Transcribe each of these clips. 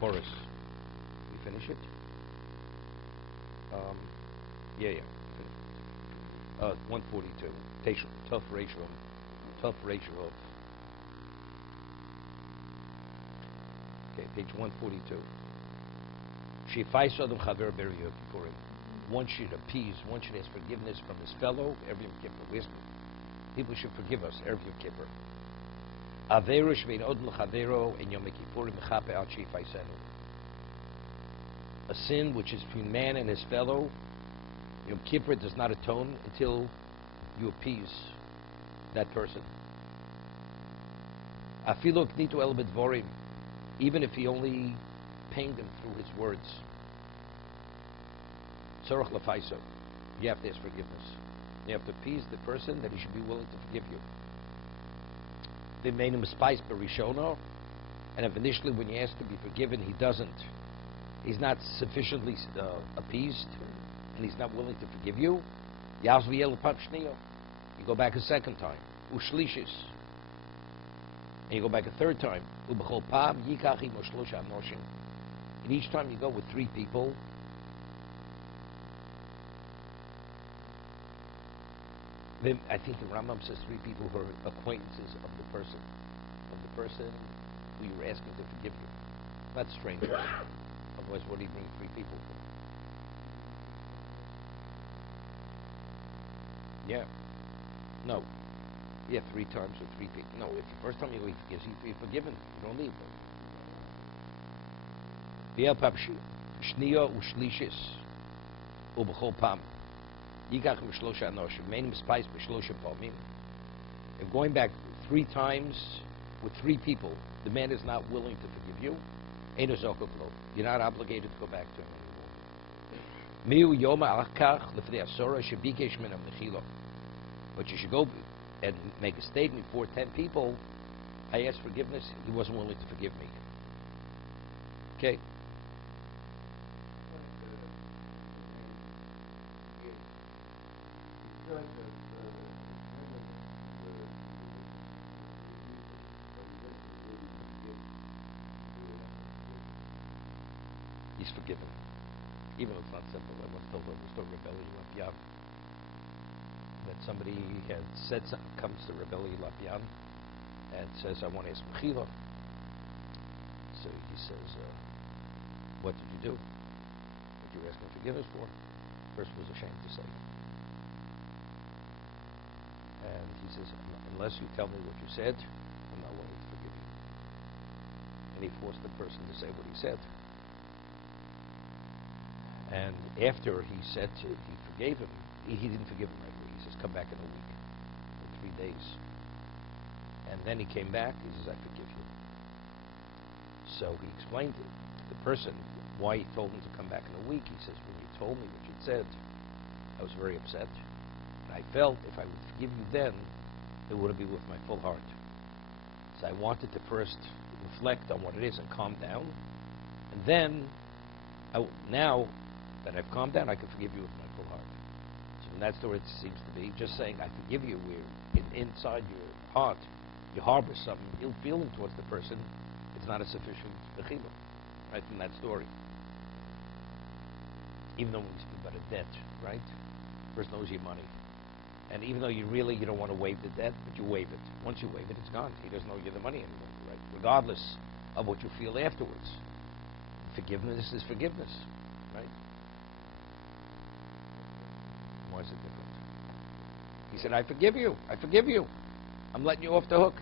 Horace. We finish it? Yeah. 142. Tough ratio. Okay, page 142. One should appease, one should ask forgiveness from his fellow every Yom Kippur. People should forgive us every Yom Kippur. A sin which is between man and his fellow, Yom Kippur does not atone until you appease that person. Even if he only pained him through his words. You have to ask forgiveness. You have to appease the person that he should be willing to forgive you. They made him a spice berishono, and if initially when you ask to be forgiven, he's not sufficiently appeased, and he's not willing to forgive you, you go back a second time, ushlishis, and you go back a third time, and each time you go with 3 people. Then I think the Rambam says 3 people who are acquaintances of the person who you're asking to forgive you, not strangers. Otherwise, what do you bring 3 people for? Yeah. No. Yeah, 3 times with 3 people. No, if the first time you forgive, you're forgiven. You don't leave. If going back 3 times with 3 people, the man is not willing to forgive you, you're not obligated to go back to him anymore. But you should go and make a statement before 10 people. I asked forgiveness, he wasn't willing to forgive me. Okay? He's forgiven. Even though it's not simple. I once told a story of Rebelli Lapian. That somebody had said something, comes to Rebelli Lapian and says, I want to ask Mechila. So he says, what did you do? What did you ask him forgiveness for? The person was ashamed to say. And he says, unless you tell me what you said, I'm not willing to forgive you. And he forced the person to say what he said. And after he forgave him, he didn't forgive him right away. He says, come back in a week, or 3 days. And then he came back, he says, I forgive you. So he explained to the person why he told him to come back in a week. He says, when you told me what you'd said, I was very upset. And I felt if I would forgive you then, it would be with my full heart. So I wanted to first reflect on what it is and calm down. And then, now that I've calmed down, I can forgive you with my full heart. So in that story, it seems to be just saying, I forgive you, where inside your heart, you harbor some ill feeling towards the person. It's not a sufficient mechila, right, from that story. Even though we speak about a debt, right? The person owes you money. And even though you don't want to waive the debt, but you waive it. Once you waive it, it's gone. He doesn't owe you the money anymore, right? Regardless of what you feel afterwards. Forgiveness is forgiveness, right? Why is it different? He said, I forgive you. I forgive you. I'm letting you off the hook.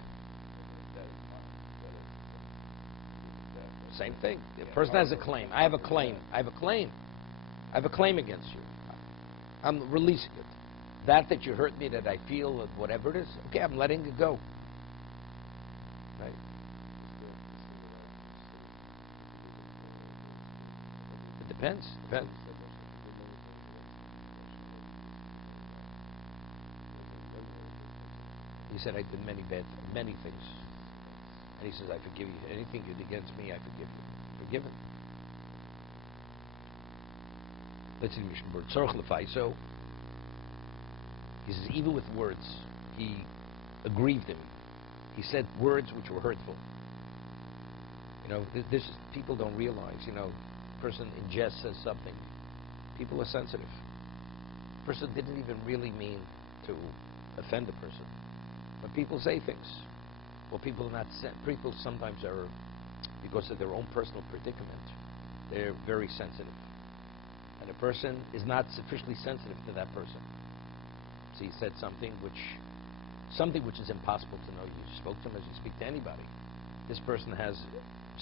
Same thing. The person has a claim. I have a claim. I have a claim. I have a claim against you. I'm releasing it. That you hurt me, that I feel, whatever it is, okay, I'm letting it go. Right? It depends. He said, I did many things. And he says, I forgive you. Anything you did against me, I forgive you. Forgiven. Let's see, Mishna Berura. So, he says, even with words, he aggrieved him. He said words which were hurtful. This is, people don't realize, person in jest says something. People are sensitive. Person didn't even really mean to offend a person. But people say things. Well, people sometimes are, because of their own personal predicament, they're very sensitive. And a person is not sufficiently sensitive to that person. So he said something which is impossible to know. You spoke to him as you speak to anybody. This person has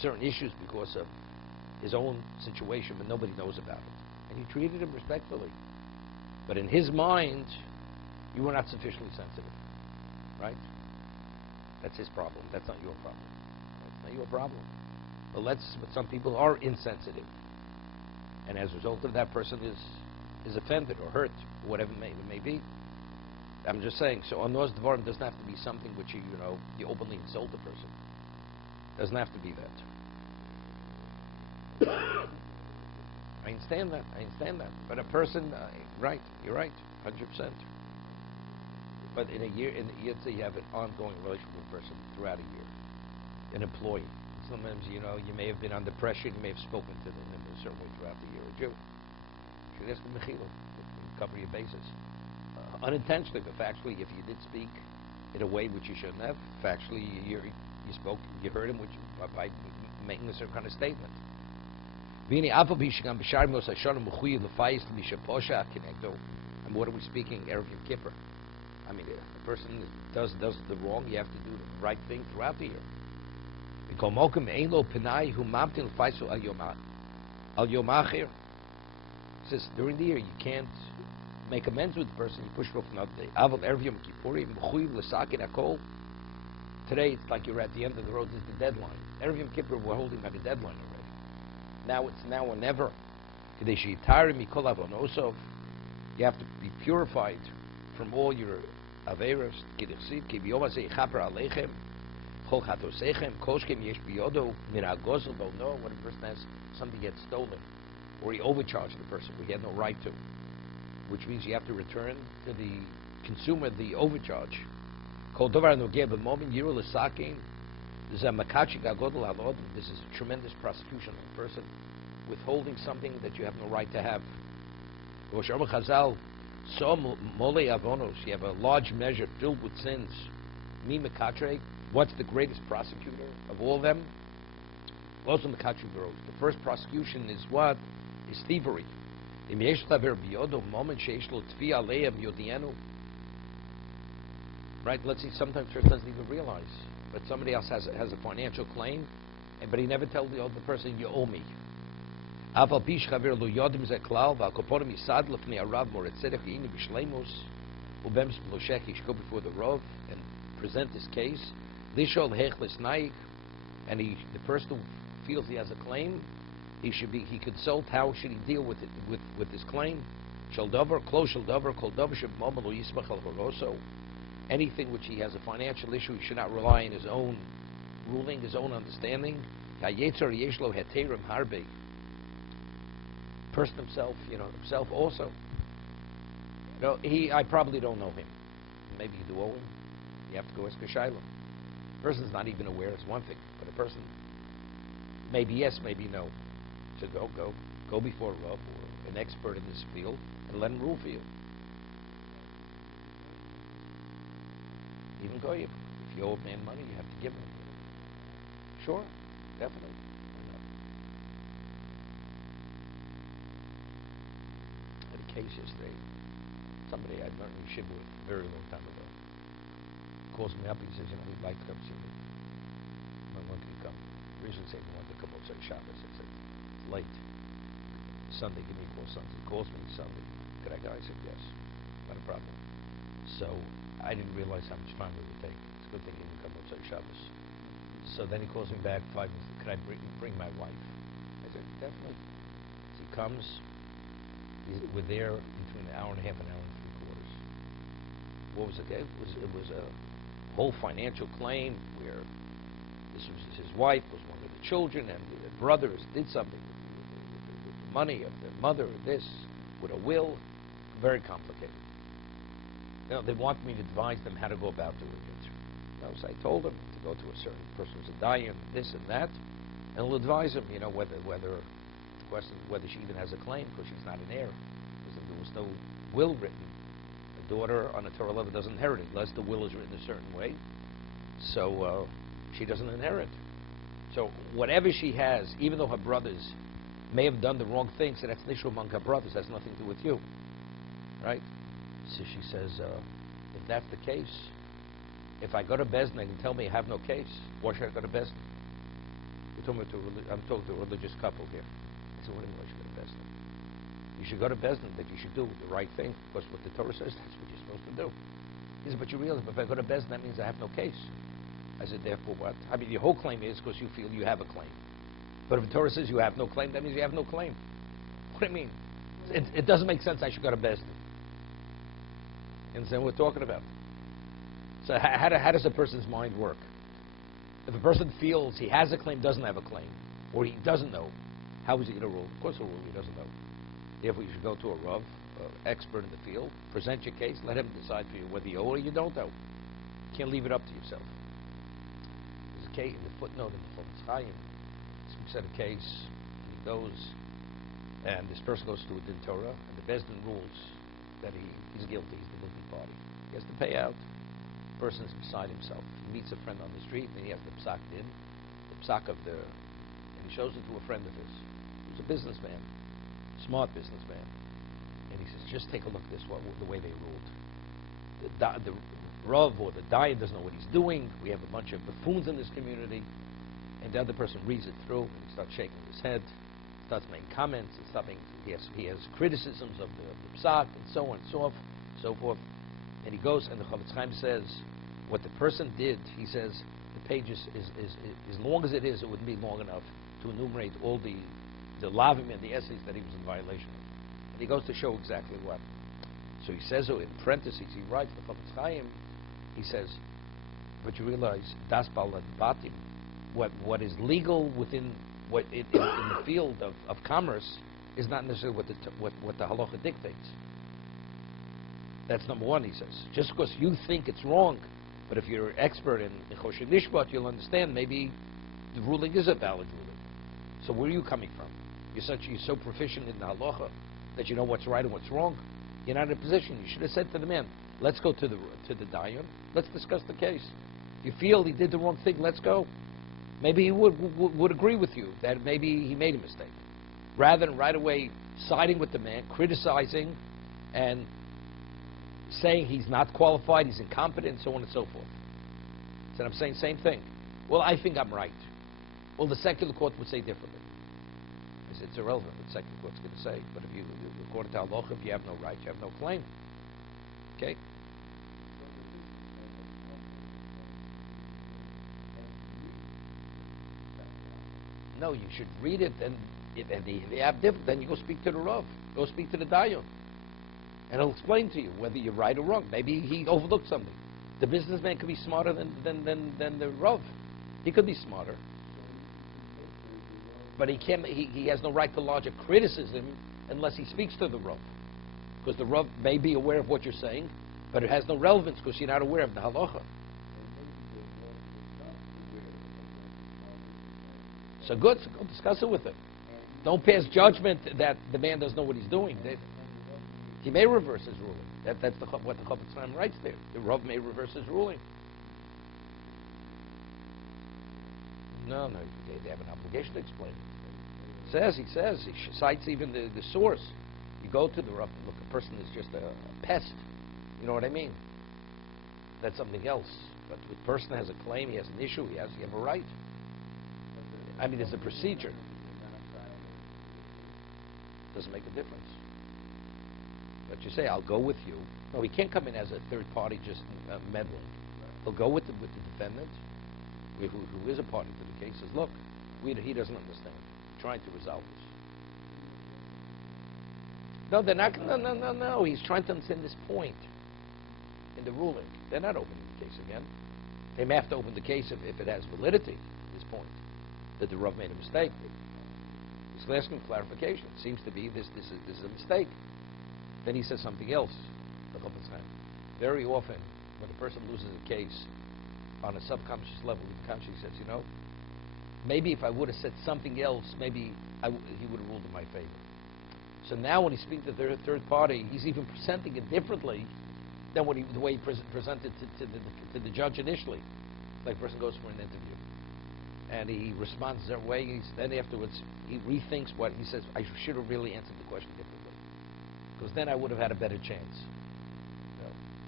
certain issues because of his own situation, but nobody knows about it. And you treated him respectfully. But in his mind, you were not sufficiently sensitive. Right? That's his problem. That's not your problem. That's not your problem. But some people are insensitive. And as a result of that, person is offended or hurt, whatever it may be. I'm just saying, so on those dvarim doesn't have to be something which you openly insult the person. Doesn't have to be that. I understand that. But a person, right, you're right, 100%. But in a year, say you have an ongoing relationship with a person throughout a year, an employee. Sometimes, you may have been under pressure, you may have spoken to them in a certain way throughout the year. A Jew. You should ask a mechila to cover your bases. Unintentionally, but factually, if you did speak in a way which you shouldn't have, factually, you heard him by making a certain kind of statement. And what are we speaking? Erev Yom Kippur. I mean, a person does the wrong, you have to do the right thing throughout the year. Says during the year you can't make amends with the person, you push for another day. Today it's like you're at the end of the road, this is the deadline. Erev Yom Kippur, we're holding at a deadline already. Now it's now or never. You have to be purified from all your averos. What if a person has something gets stolen, or he overcharged the person we had no right to, which means you have to return to the consumer the overcharge. This is tremendous prosecution of a person withholding something that you have no right to have. You have a large measure filled with sins. What's the greatest prosecutor of all of them? The first prosecution is what? Is thievery. Right? Let's see, sometimes person doesn't even realize, but somebody else has a financial claim, but he never tells the other person, you owe me. Go before the Rav and present his case. And the person who feels he has a claim, he consult how should he deal with it with his claim. Anything which he has a financial issue, he should not rely on his own ruling, his own understanding. Person himself also. I probably don't know him. Maybe you do owe him. You have to go ask a shayla. Person's not even aware, it's one thing, but a person, maybe yes, maybe no. So go before a Rav or an expert in this field and let him rule for you. Even go, if you owe a man money, you have to give him. Sure, definitely. I had a case yesterday. Somebody I'd learned in Shibboleth a very long time ago calls me up. He says, we'd like to come see you. When can you come? Originally saying he wanted to come outside Shabbos. I said, it's late. Sunday, give me a call Sunday. He calls me Sunday. Could I go? I said, yes. Not a problem. So I didn't realize how much time it would take. It's a good thing he didn't come outside Shabbos. So then he calls me back 5 minutes. Could I bring my wife? I said, definitely. So he comes. We're there between an hour and a half, an hour and 3/4. What was it? It was a whole financial claim where this was his wife was one of the children, and the brothers did something with the money of the mother. This with a will, very complicated. They want me to advise them how to go about doing it. So I told them to go to a certain person who's a dayan, this and that. And he'll advise him, whether the question is whether she even has a claim because she's not an heir. Because there was no will written. A daughter on a Torah level doesn't inherit it unless the will is written a certain way. So she doesn't inherit. So whatever she has, even though her brothers may have done the wrong thing, so that's an issue among her brothers, has nothing to do with you. Right? So she says, if that's the case, if I go to Bezdin, they can tell me I have no case. Why should I go to Bezdin? I'm talking to a religious couple here. I said, what do you mean, why should I go to Bezdin? You should go to Bezdin, that you should do the right thing. Because what the Torah says, that's what you're supposed to do. He said, but you realize, if I go to Bezdin, that means I have no case. I said, therefore what? I mean, your whole claim is because you feel you have a claim. But if the Torah says you have no claim, that means you have no claim. What do you mean? It doesn't make sense I should go to Bezdin. You understand what we're talking about? So how does a person's mind work? If a person feels he has a claim, doesn't have a claim, or he doesn't know, how is he going to rule? Of course he'll rule, he doesn't know. Therefore, you should go to a Rav, expert in the field, present your case, let him decide for you whether you owe or you don't owe. You can't leave it up to yourself. There's a case in the footnote in the Choftim Chaim, speaks of a case, and he goes, and this person goes to a Din Torah, and the Bezdin rules that he's guilty, he's the guilty party. He has to pay out. The person is beside himself. He meets a friend on the street, and he has the psak din, the psak of and he shows it to a friend of his, who's a businessman, smart businessman. And he says, just take a look at this, the way they ruled. The Rav or the Dayan doesn't know what he's doing. We have a bunch of buffoons in this community. And the other person reads it through, and he starts shaking his head, starts making comments, he has criticisms of the psak, and so on and so forth. And he goes, and the Choftim Chaim says, what the person did, he says, the page is as long as it is, it wouldn't be long enough to enumerate all the lavim and the essays that he was in violation of. And he goes to show exactly what. So he says, in parentheses, he writes, the Choftim Chaim, he says, but you realize, das balad batim, what is legal within in the field of commerce is not necessarily what the halacha dictates. That's number one, he says. Just because you think it's wrong, but if you're an expert in Choshen Nishpat, you'll understand maybe the ruling is a valid ruling. So where are you coming from? You're so proficient in the halacha that you know what's right and what's wrong. You're not in a position. You should have said to the man, let's go to the dayan. Let's discuss the case. If you feel he did the wrong thing, let's go. Maybe he would agree with you that maybe he made a mistake. Rather than right away siding with the man, criticizing, and saying he's not qualified, he's incompetent, so on and so forth. So I'm saying same thing. Well, I think I'm right. Well, the secular court would say differently. I said, it's irrelevant what the secular court's going to say. But if according to halacha, if you have no right, you have no claim. Okay? No, you should read it, and they have different. Then you go speak to the Rav. Go speak to the Dayan. And he'll explain to you whether you're right or wrong. Maybe he overlooked something. The businessman could be smarter than the Rav. He could be smarter. But he has no right to lodge a criticism unless he speaks to the Rav. Because the Rav may be aware of what you're saying, but it has no relevance because you're not aware of the halacha. So good, so go discuss it with him. Don't pass judgment that the man doesn't know what he's doing. He may reverse his ruling. That's what the Choftim Chaim writes there. The Rav may reverse his ruling. No, they have an obligation to explain it. He says, he cites even the source. You go to the Rav, look, a person is just a pest. You know what I mean? That's something else. But the person has a claim, he has an issue, you have a right. I mean, there's a procedure. Doesn't make a difference. But you say, I'll go with you. No, he can't come in as a third party just meddling. He'll go with the defendant, who is a party to the case, says, look, he doesn't understand. We're trying to resolve this. No, they're not. No. He's trying to understand this point in the ruling. They're not opening the case again. They may have to open the case if it has validity at this point, that the Rav made a mistake. He's asking clarification. It seems to be this is a mistake. Then he says something else. Very often, when a person loses a case on a subconscious level, he says, maybe if I would have said something else, maybe he would have ruled in my favor. So now when he speaks to the third party, he's even presenting it differently than the way he presented to the judge initially. Like a person goes for an interview, and he responds that way. Then afterwards, he rethinks what he says. I should have really answered the question differently, because then I would have had a better chance.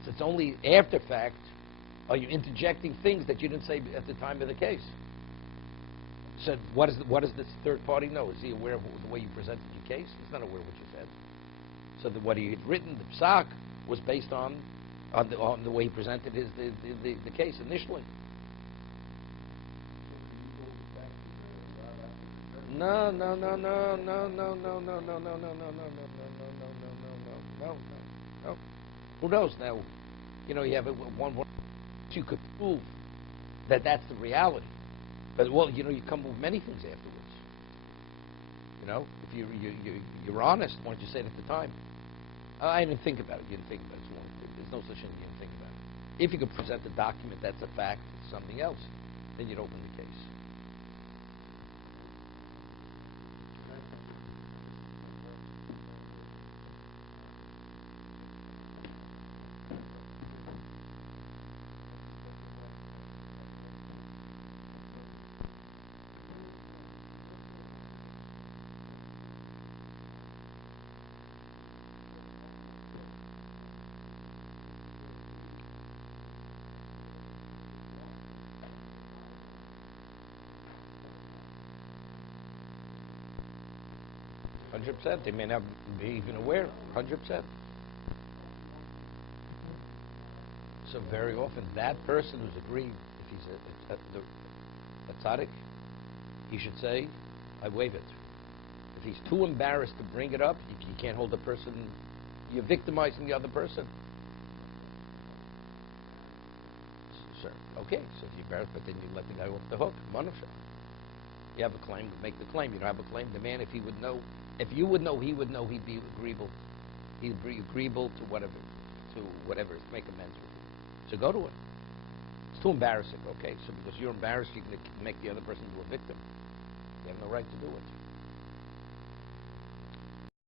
So it's only after fact are you interjecting things that you didn't say at the time of the case. So what does this third party know? Is he aware of the way you presented your case? He's not aware of what you said. So what he had written, the psak, was based on the way he presented the case initially. No. Who knows now? You have one. You could prove that that's the reality. But, well, you come with many things afterwards. If you're honest, why don't you say it at the time? I didn't think about it. You didn't think about it. There's no such thing you didn't think about it. If you could present a document that's a fact, something else, then you'd open the case. 100%. They may not be even aware. 100%. So very often, that person who's agreed, if he's a tzaddik, he should say, I waive it. If he's too embarrassed to bring it up, you can't hold the person. You're victimizing the other person. Sure. Okay, so if you're embarrassed, but then you let the guy off the hook. Manusha. You have a claim, make the claim. You don't have a claim, the man, if you would know, he'd be agreeable. He'd be agreeable to whatever, to make amends with it. So go to it. It's too embarrassing, okay? So because you're embarrassed, you can make the other person into a victim. You have no right to do it.